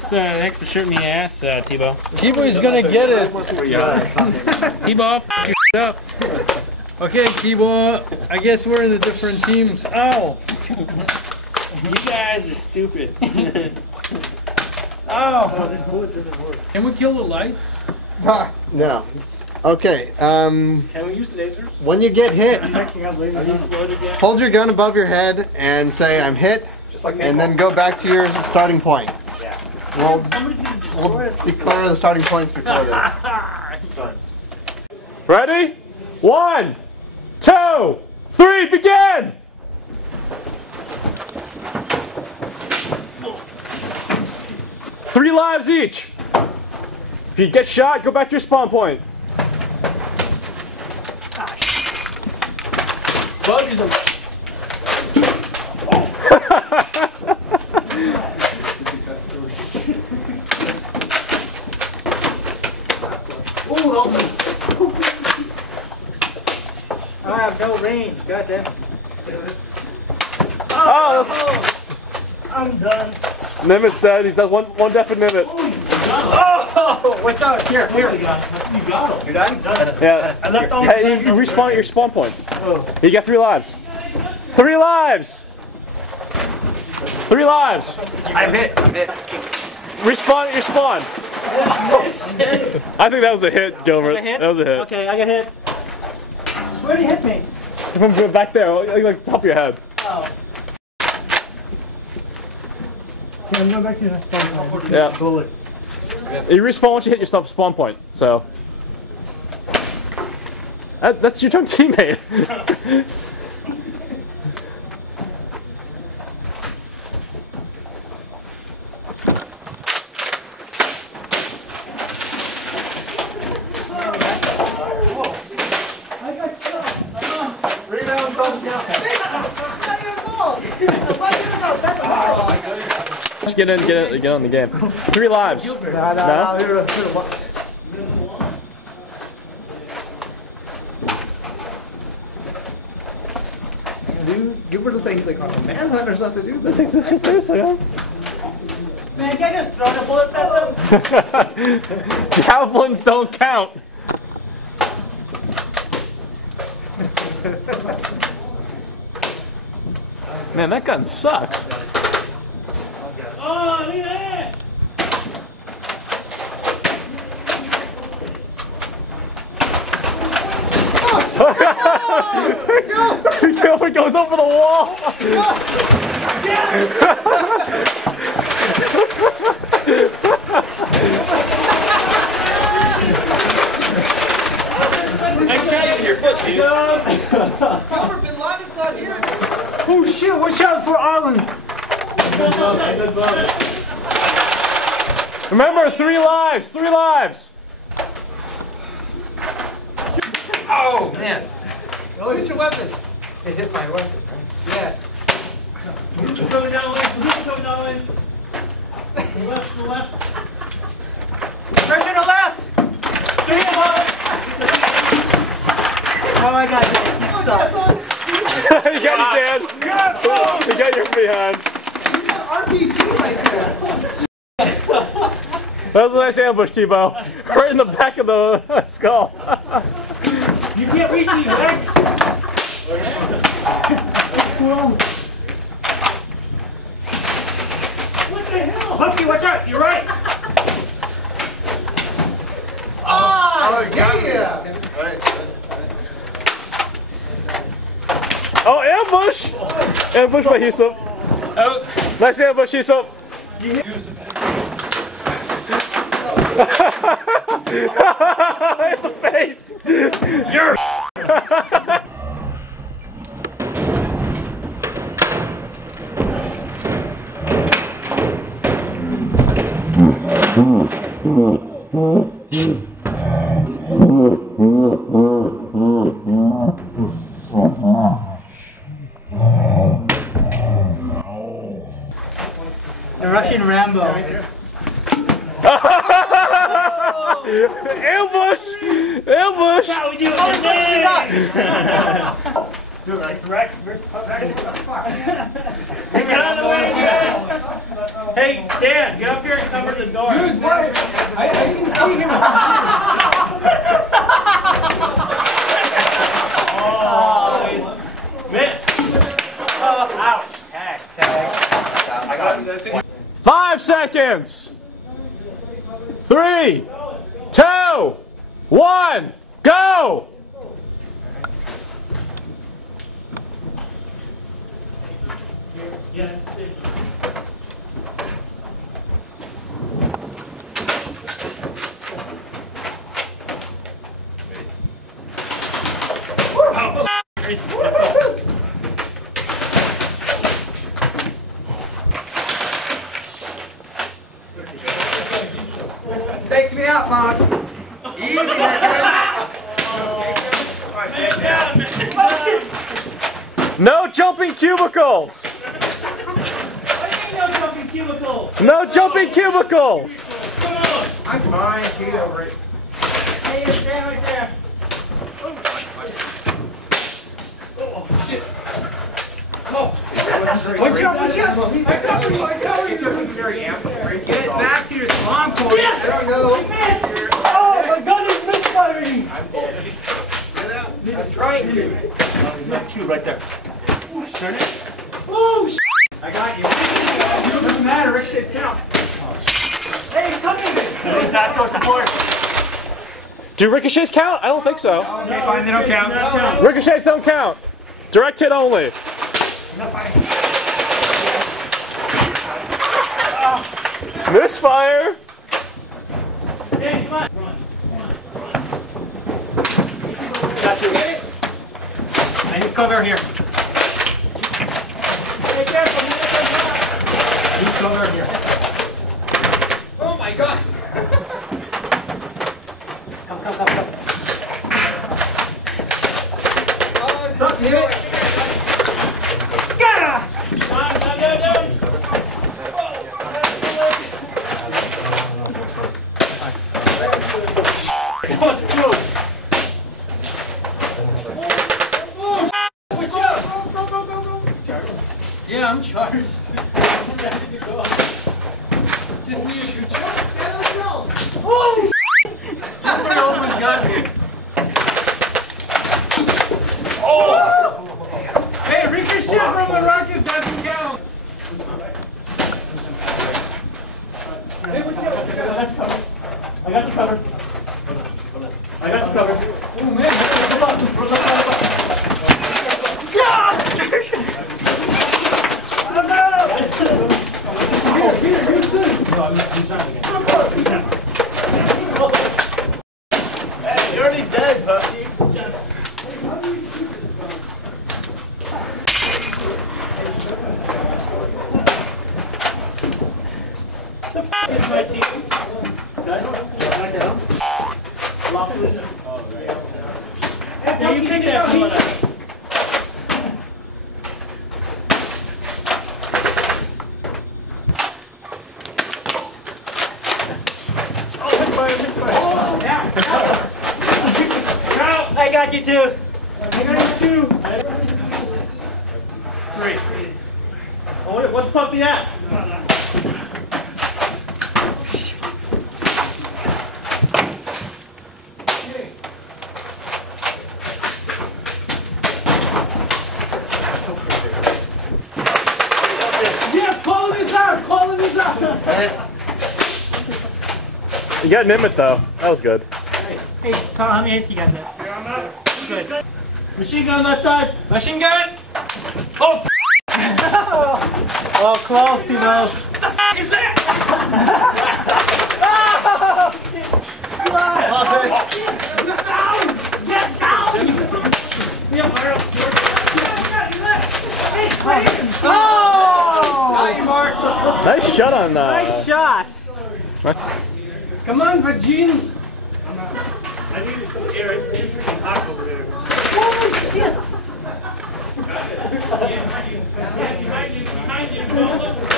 Thanks for shooting me ass, T-Bo. T-Bo's gonna get it. T-Bo, up. Okay, T-Bo, I guess we're in the different teams. Ow! You guys are stupid. Ow! Can we kill the lights? No. Okay, Can we use lasers? when you get hit, Are you slowed again? hold your gun above your head and say, I'm hit, and then go back to your starting point. Yeah. We'll Somebody's gonna destroy us. declare the starting points before this. Ready? 1, 2, 3, begin! Three lives each. If you get shot, go back to your spawn point. Bug is a... I have no range, goddamn. Oh, that's... I'm done. Nimit's dead. He's got one death for Nimit. Oh, what's up? Here. You got him. You're done? Done. Yeah. I left all Hey, you respawn at your spawn point. Oh. You got 3 lives. 3 lives! 3 lives! I'm hit. Respawn at your spawn. Oh, shit. I think that was a hit, Gilbert. That That was a hit. Okay, I got hit. Where did he hit me? From back there, like top of your head. Oh. Okay, I'm going back to the spawn point. Yeah. Bullets. You respawn once you hit your spawn point, so. That's your own teammate. Get on the game. 3 lives. No? Dude, Gilbert thinks like on a manhunt or something, dude. I think this shit seriously, huh? Man, can I just throw the bullet at them? Javelins don't count. Man, that gun sucks. Oh, look at that! It goes over the wall. Oh shit, watch out for Arlen. Remember, 3 lives. 3 lives. Oh man. Don't hit your weapon. It hit my weapon, right? Yeah. Who's coming down left? Who's coming down left? The left, the left. Right to the left! 3 of them! Oh, I got it. You got your dad. You got your behind. You got RPG right there. That was a nice ambush, T-Bo. Right in the back of the skull. You can't reach me, Rex! What the hell? Humpy, watch out! You're right! Oh, yeah. Oh, ambush! Ambush by Hisop. Oh. Nice ambush, Hisop. In the face! You're the Russian Rambo. Ambush! Ambush! How we doing? It's Rex versus Puppy. Get out of the way, guys! Hey, Dan, get up here and cover the door. Dude, what? I can see him. Oh, miss. Oh, ouch. Tag. I got it. 5 seconds. 3, 2, 1, go! Yes. Oh, Gracie. Takes me out, Mark. Easy, No jumping cubicles! No jumping cubicles. No jumping cubicles! Come on. I'm fine. Get over it. Hey, you stand right there. Watch out, watch out. I covered you, I covered you. Get it back to your spawn point. Yes! There we go. Oh, my gun is misfiring. I'm trying to. Cube right there. Turn it. I got you. It doesn't matter. Ricochets count. Hey, come in. Back towards the floor. Do ricochets count? I don't think so. Okay, fine. They don't count. Ricochets don't count. Direct hit only. Misfire. Hey, come on. Run. Got you. I need cover here. Hey, careful. I need cover here. Oh my God. Come. What's up, you? Down. That was close. Watch out. Go. Yeah, I'm charged. I'm ready to go. Just need a good shot. Oh! Someone's got me. Hey, ricochet from the rocket doesn't count. Hey, watch out. I got you covered. I got you covered. Oh man, Peter, you're good. No, I'm trying again. Hey, you're already dead, puppy. It's my team. Yeah, you picked that one up. I got you too. I got you. 3. Oh, what's Puppy at? yes, calling this out, calling this out. You got an Emmett though. That was good. Hey, Carl, how many hits you got there? Good. Machine gun on that side. Machine gun. Oh, oh, close, Timo. What the f is that? Get down! Oh! Got you, Mark. Nice shot on Nice shot. Come on, Vagines. I needed some air. It's too freaking hot over there. Holy shit! Behind you. Behind you.